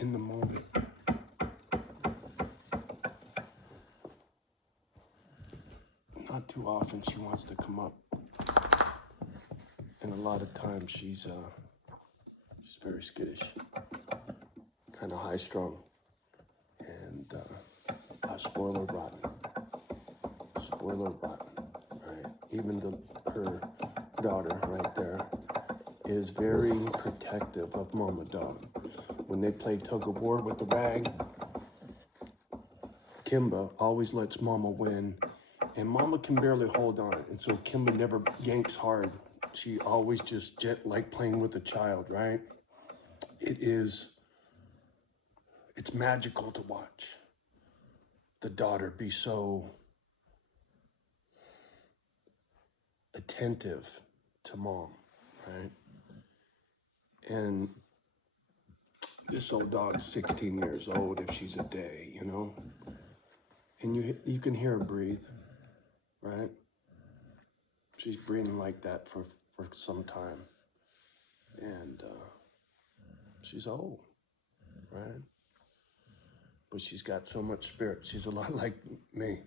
in the moment. Not too often she wants to come up. And a lot of times she's very skittish, kind of high-strung, and spoiler rotten. Spoiler rotten, right? Even her daughter right there is very protective of Mama Dog. When they play tug of war with the rag, Kimba always lets Mama win, and Mama can barely hold on, and so Kimba never yanks hard. She always just like playing with a child, right? It's magical to watch the daughter be so attentive to Mom, right? And this old dog's 16 years old if she's a day, you know? And you can hear her breathe, right? She's breathing like that for some time. And she's old, right? But she's got so much spirit. She's a lot like me.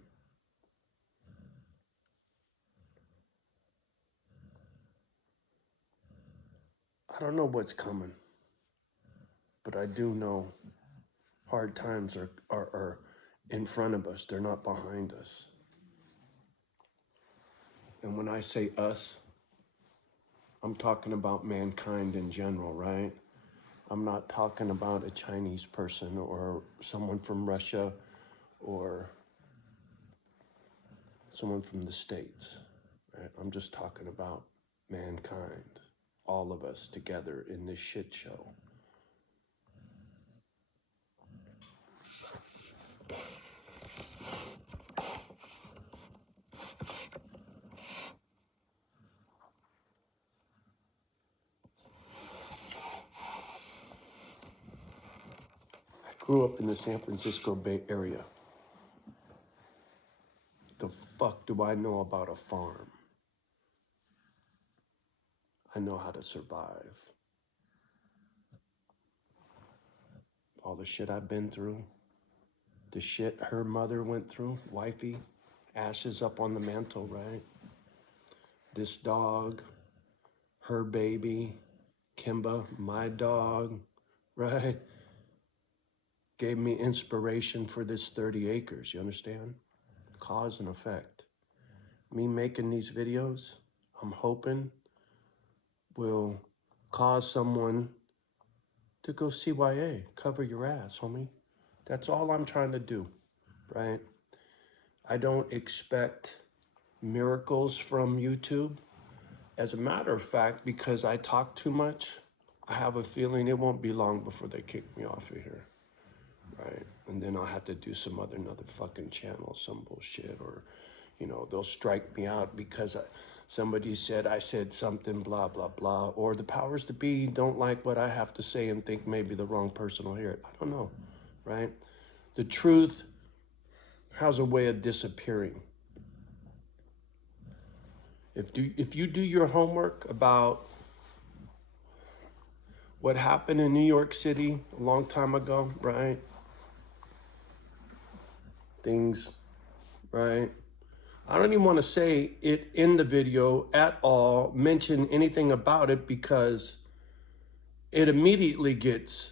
I don't know what's coming, but I do know hard times are in front of us. They're not behind us. And when I say us, I'm talking about mankind in general, right? I'm not talking about a Chinese person or someone from Russia or someone from the States, right? I'm just talking about mankind, all of us together in this shit show. I grew up in the San Francisco Bay Area. The fuck do I know about a farm? I know how to survive. All the shit I've been through, the shit her mother went through, wifey, ashes up on the mantle, right? This dog, her baby, Kimba, my dog, right? Gave me inspiration for this 30 acres, you understand? Cause and effect. Me making these videos, I'm hoping will cause someone to go CYA, cover your ass, homie. That's all I'm trying to do, right? I don't expect miracles from YouTube. As a matter of fact, because I talk too much, I have a feeling it won't be long before they kick me off of here, right? And then I'll have to do another fucking channel, some bullshit, or, you know, they'll strike me out because somebody said I said something, blah, blah, blah, or the powers to be don't like what I have to say and think maybe the wrong person will hear it. I don't know, right? The truth has a way of disappearing. If you do your homework about what happened in New York City a long time ago, right? Things, right? I don't even want to say it in the video at all, mention anything about it, because it immediately gets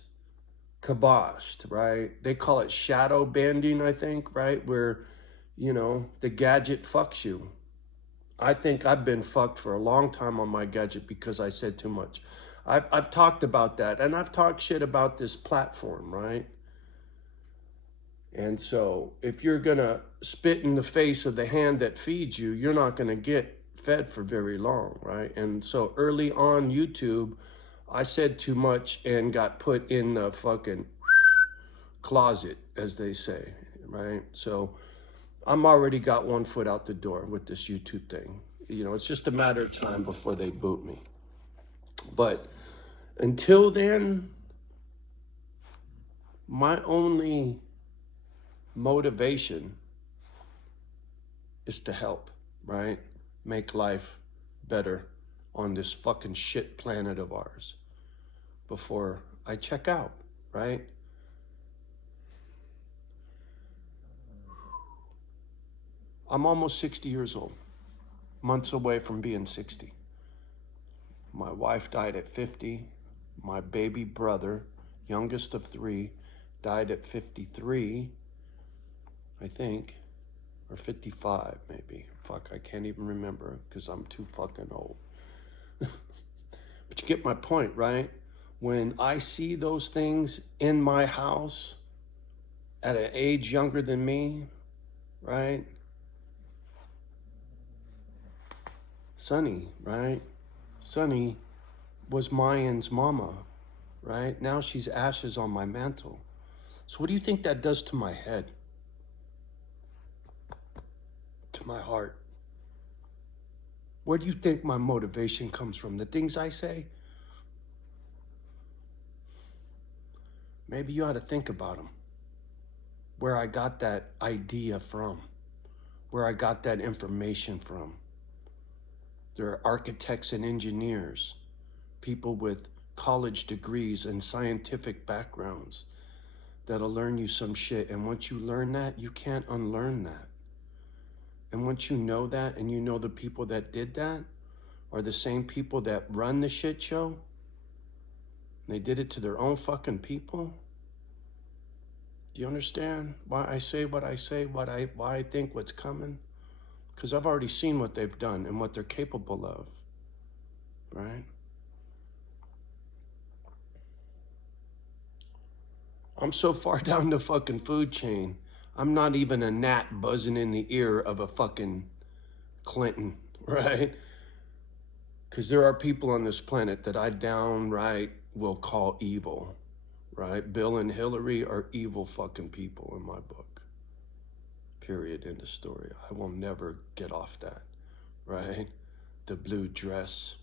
kiboshed, right? They call it shadow banding, I think, right? Where, you know, the gadget fucks you. I think I've been fucked for a long time on my gadget because I said too much. I've talked about that, and I've talked shit about this platform, right? And so if you're gonna spit in the face of the hand that feeds you, you're not gonna get fed for very long, right? And so early on YouTube, I said too much and got put in the fucking closet, as they say, right? So I'm already got one foot out the door with this YouTube thing. You know, it's just a matter of time before they boot me. But until then, my only motivation is to help, right? Make life better on this fucking shit planet of ours before I check out, right? I'm almost 60 years old, months away from being 60. My wife died at 50. My baby brother, youngest of 3, died at 53, I think, or 55 maybe. Fuck, I can't even remember because I'm too fucking old. But you get my point, right? When I see those things in my house at an age younger than me, right? Sonny, right? Sonny was Mayan's mama, right? Now she's ashes on my mantle. So what do you think that does to my head? To my heart? Where do you think my motivation comes from? The things I say? Maybe you ought to think about them. Where I got that idea from. Where I got that information from. There are architects and engineers, people with college degrees and scientific backgrounds that'll learn you some shit. And once you learn that, you can't unlearn that. And once you know that, and you know the people that did that are the same people that run the shit show, they did it to their own fucking people. Do you understand why I say what I say, why I think what's coming? Because I've already seen what they've done and what they're capable of, right? I'm so far down the fucking food chain, I'm not even a gnat buzzing in the ear of a fucking Clinton, right? Because there are people on this planet that I downright will call evil, right? Bill and Hillary are evil fucking people in my book. Period, end of story. I will never get off that, right? The blue dress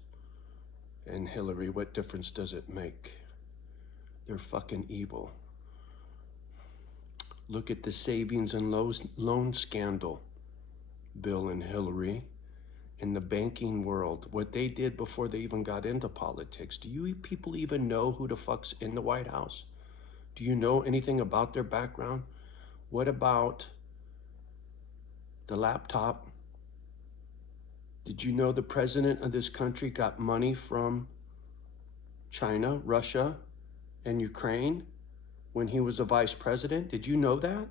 and Hillary, what difference does it make? They're fucking evil. Look at the savings and loan scandal, Bill and Hillary, in the banking world, what they did before they even got into politics. Do you people even know who the fuck's in the White House? Do you know anything about their background? What about the laptop? Did you know the president of this country got money from China, Russia, and Ukraine when he was a vice president? Did you know that?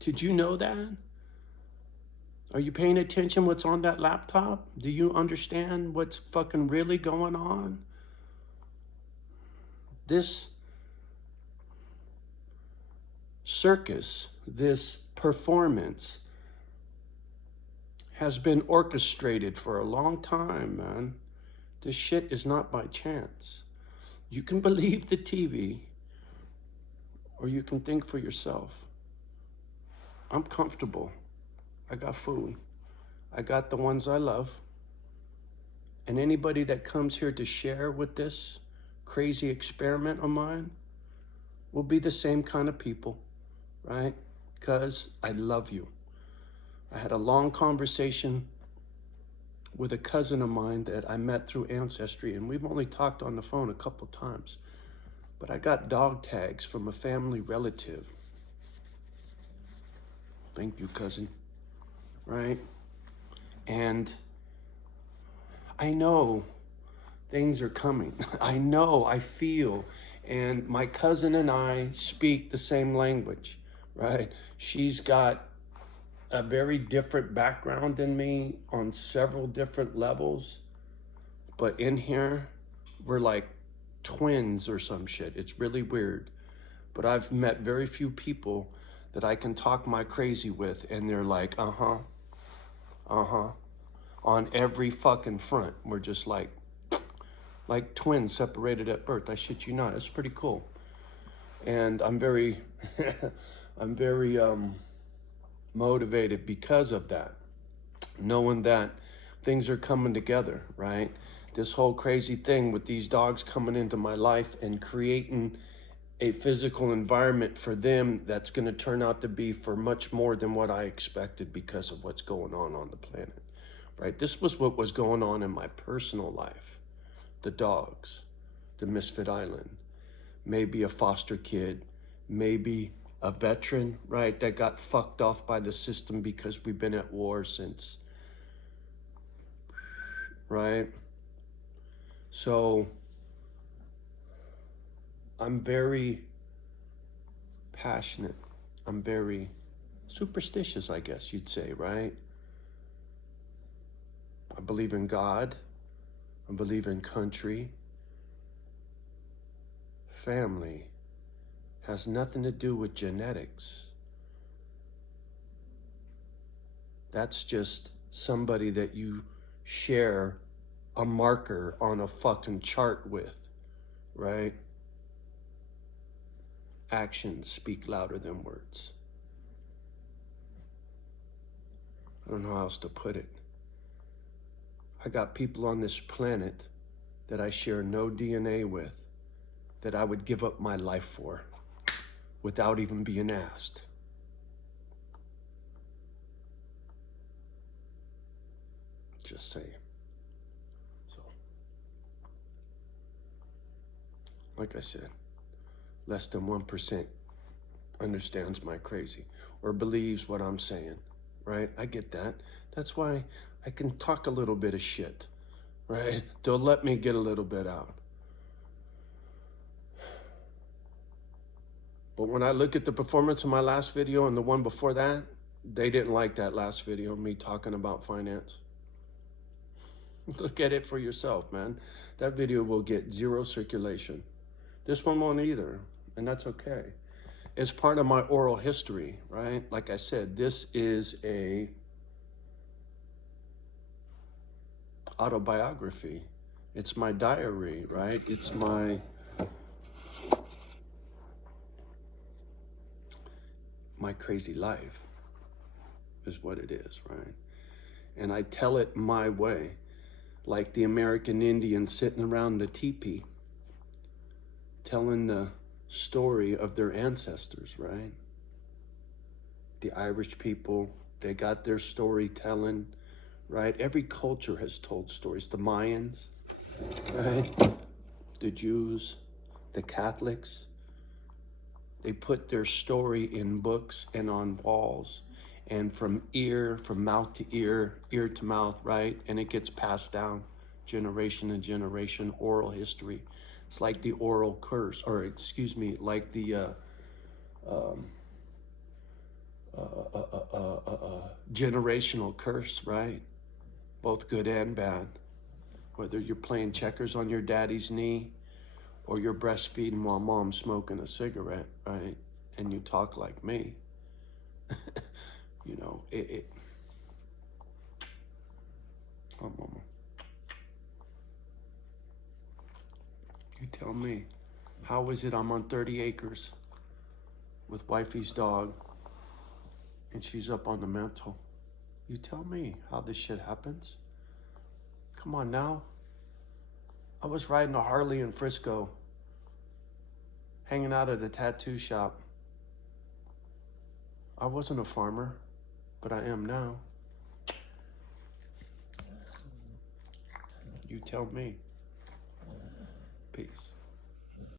Did you know that? Are you paying attention what's on that laptop? Do you understand what's fucking really going on? This circus, this performance has been orchestrated for a long time, man. This shit is not by chance. You can believe the TV, or you can think for yourself. I'm comfortable. I got food. I got the ones I love. And anybody that comes here to share with this crazy experiment of mine will be the same kind of people, right? Because I love you. I had a long conversation with a cousin of mine that I met through Ancestry, and we've only talked on the phone a couple times. But I got dog tags from a family relative. Thank you, cousin. Right? And I know things are coming. I know, I feel. And my cousin and I speak the same language, right? She's got a very different background than me on several different levels. But in here, we're like twins or some shit. It's really weird. But I've met very few people that I can talk my crazy with, and they're like, on every fucking front. We're just like twins separated at birth. I shit you not. It's pretty cool. And I'm very, I'm very motivated because of that. Knowing that things are coming together, right? This whole crazy thing with these dogs coming into my life and creating a physical environment for them that's going to turn out to be for much more than what I expected because of what's going on the planet, right? This was what was going on in my personal life. The dogs, the Misfit Island, maybe a foster kid, maybe a veteran, right, that got fucked off by the system because we've been at war since, right? So I'm very passionate. I'm very superstitious, I guess you'd say, right? I believe in God. I believe in country. Family has nothing to do with genetics. That's just somebody that you share a marker on a fucking chart with, right? Actions speak louder than words. I don't know how else to put it. I got people on this planet that I share no DNA with that I would give up my life for without even being asked. Just saying. So, like I said, less than 1% understands my crazy or believes what I'm saying, right? I get that. That's why I can talk a little bit of shit, right? They'll let me get a little bit out. But when I look at the performance of my last video and the one before that, they didn't like that last video, me talking about finance. Look at it for yourself, man. That video will get 0 circulation. This one won't either, and that's okay. It's part of my oral history, right? Like I said, this is a autobiography. It's my diary, right? It's my crazy life is what it is, right? And I tell it my way, like the American Indian sitting around the teepee, telling the story of their ancestors, right? The Irish people, they got their storytelling, right? Every culture has told stories. The Mayans, right? The Jews, the Catholics, they put their story in books and on walls and from mouth to ear to mouth, right? And it gets passed down generation to generation, oral history. It's like the oral curse, or excuse me, like the generational curse, right? Both good and bad. Whether you're playing checkers on your daddy's knee or you're breastfeeding while mom's smoking a cigarette, right? And you talk like me. You know, oh, mama. You tell me, how is it I'm on 30 acres with wifey's dog and she's up on the mantle? You tell me how this shit happens. Come on now. I was riding a Harley in Frisco, hanging out at a tattoo shop. I wasn't a farmer, but I am now. You tell me. Peace.